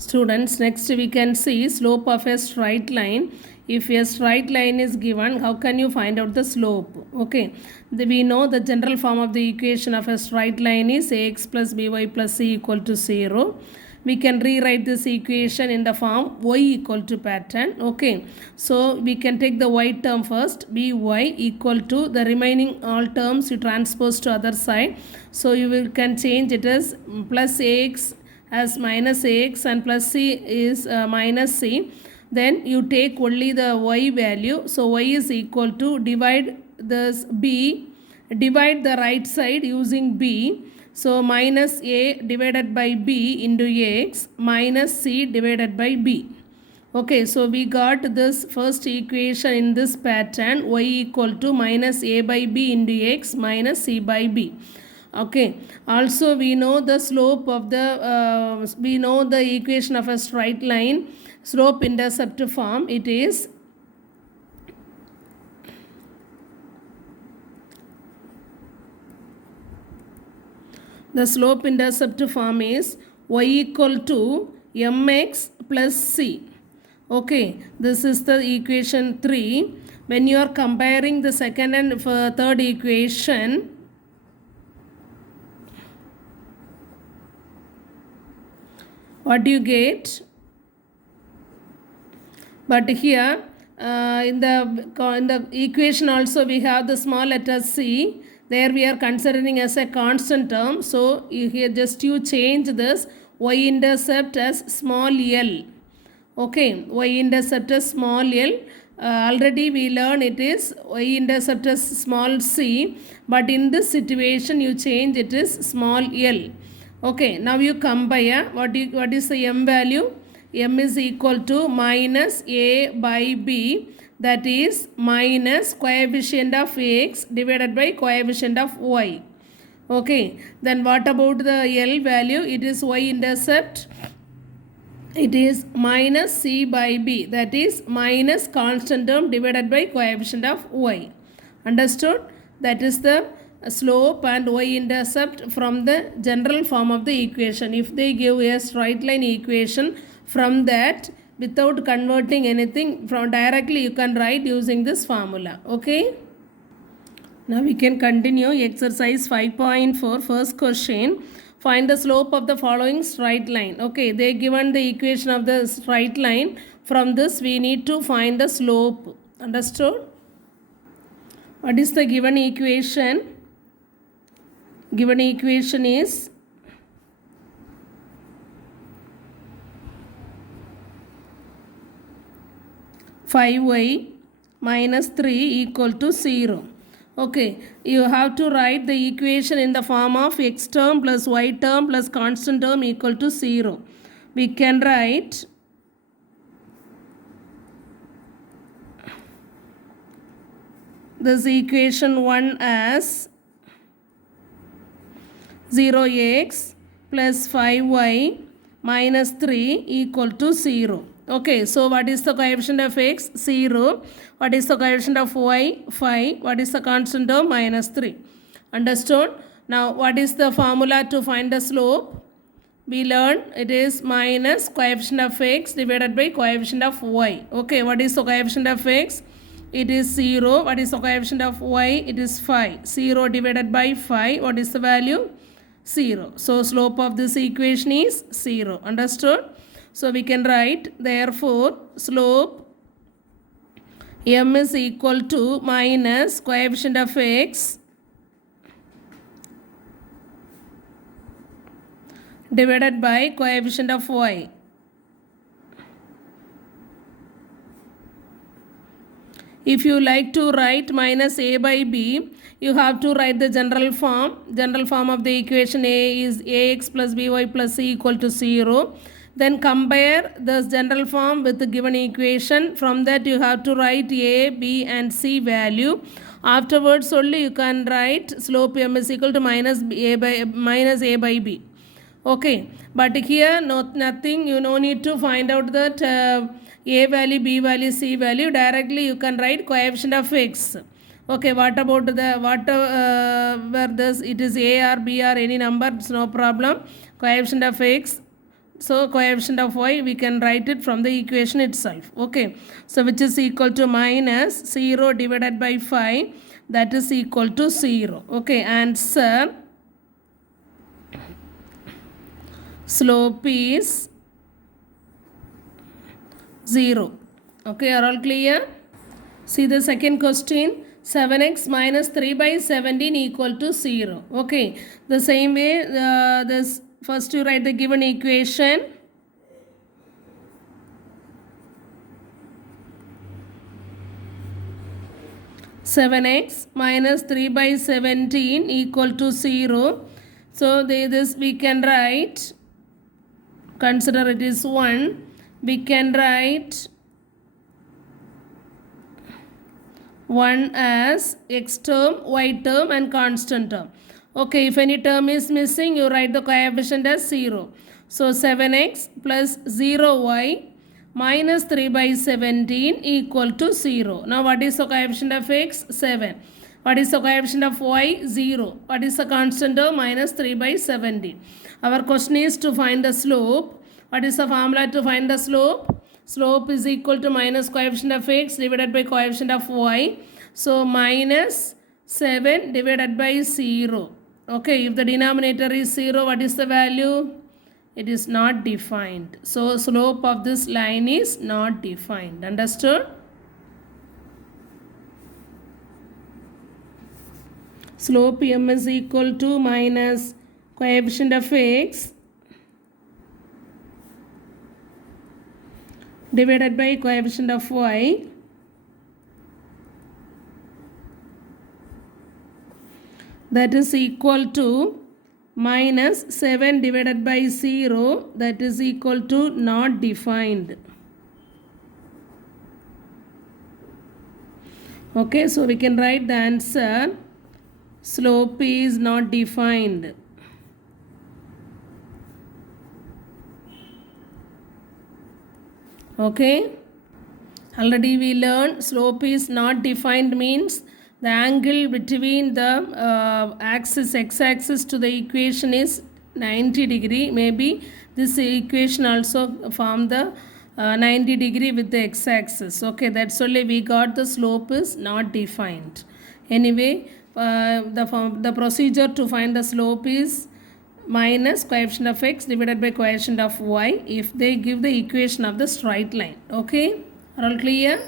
Students, next we can see slope of a straight line. If a straight line is given, how can you find out the slope? Okay, we know the general form of the equation of a straight line is ax plus by plus c equal to 0. We can rewrite this equation in the form y equal to pattern. Okay, so we can take the y term first, by equal to the remaining all terms you transpose to other side. So can change it as plus ax as minus ax and plus c is minus c. Then you take only the y value. So y is equal to divide this b, divide the right side using b. So minus a divided by b into x minus c divided by b. Okay, so we got this first equation in this pattern, y equal to minus a by b into x minus c by b. Okay, also we know the slope of the we know the equation of a straight line slope intercept form. It is the slope intercept form is y equal to mx plus c. Okay, this is the equation 3. When you are comparing the second and third equation, what do you get? But here in the equation also we have the small letter c. There we are considering as a constant term. So here just you change this y-intercept as small l. Okay, y-intercept as small l. Already we learn it is y-intercept as small c. But in this situation you change it is small l. Okay, now you compare what is the m value? M is equal to minus a by b, that is minus coefficient of x divided by coefficient of y. Okay, then what about the L value? It is y-intercept. It is minus c by b, that is minus constant term divided by coefficient of y. Understood? That is the slope and y-intercept from the general form of the equation. If they give a straight line equation, from that without converting anything, from directly you can write using this formula. Okay, now we can continue exercise 5.4. first question, find the slope of the following straight line. Okay, they given the equation of the straight line. From this we need to find the slope. Understood? What is the given equation? Given equation is five y minus 3 equal to 0. Okay, you have to write the equation in the form of x term plus y term plus constant term equal to 0. We can write this equation 1 as 0x plus 5y minus 3 equal to 0. Okay, so what is the coefficient of x? 0. What is the coefficient of y? 5. What is the constant term? Minus 3. Understood? Now, what is the formula to find the slope? We learn it is minus coefficient of x divided by coefficient of y. Okay, what is the coefficient of x? It is 0. What is the coefficient of y? It is 5. 0 divided by 5. What is the value? 0. So, slope of this equation is 0. Understood? So, we can write therefore slope m is equal to minus coefficient of x divided by coefficient of y. If you like to write minus a by b, you have to write the general form. General form of the equation a is ax plus by plus c equal to 0. Then compare this general form with the given equation. From that you have to write a, b and c value. Afterwards only you can write slope m is equal to minus a by b. Okay, but here nothing, you no need to find out that a value, b value, c value. Directly you can write coefficient of x. Okay, what about the where this it is a or b or any number, it's no problem. Coefficient of x So coefficient of y, we can write it from the equation itself. Okay. So which is equal to minus 0 divided by 5. That is equal to 0. Okay. Answer. Slope is 0. Okay. Are all clear? See the second question. 7x minus 3 by 17 equal to 0. Okay. The same way, this first you write the given equation. Seven x minus 3 by 17 equal to 0. So this we can write, consider it is 1. We can write 1 as x term, y term and constant term. Okay, if any term is missing, you write the coefficient as 0. So 7x plus 0y minus 3 by 17 equal to 0. Now what is the coefficient of x? 7. What is the coefficient of y? 0. What is the constant term? Minus 3 by 17. Our question is to find the slope. What is the formula to find the slope? Slope is equal to minus coefficient of x divided by coefficient of y. So minus 7 divided by 0. Okay, if the denominator is 0, what is the value? It is not defined. So slope of this line is not defined. Understood? Slope m is equal to minus coefficient of x divided by coefficient of y. That is equal to minus 7 divided by 0, that is equal to not defined. Okay, so we can write the answer. Slope is not defined. Okay, already we learned slope is not defined means the angle between the axis, x-axis to the equation is 90 degree. Maybe this equation also form the 90 degree with the x-axis. Okay, that's only we got the slope is not defined. Anyway, the procedure to find the slope is minus coefficient of x divided by coefficient of y if they give the equation of the straight line. Okay, are all clear?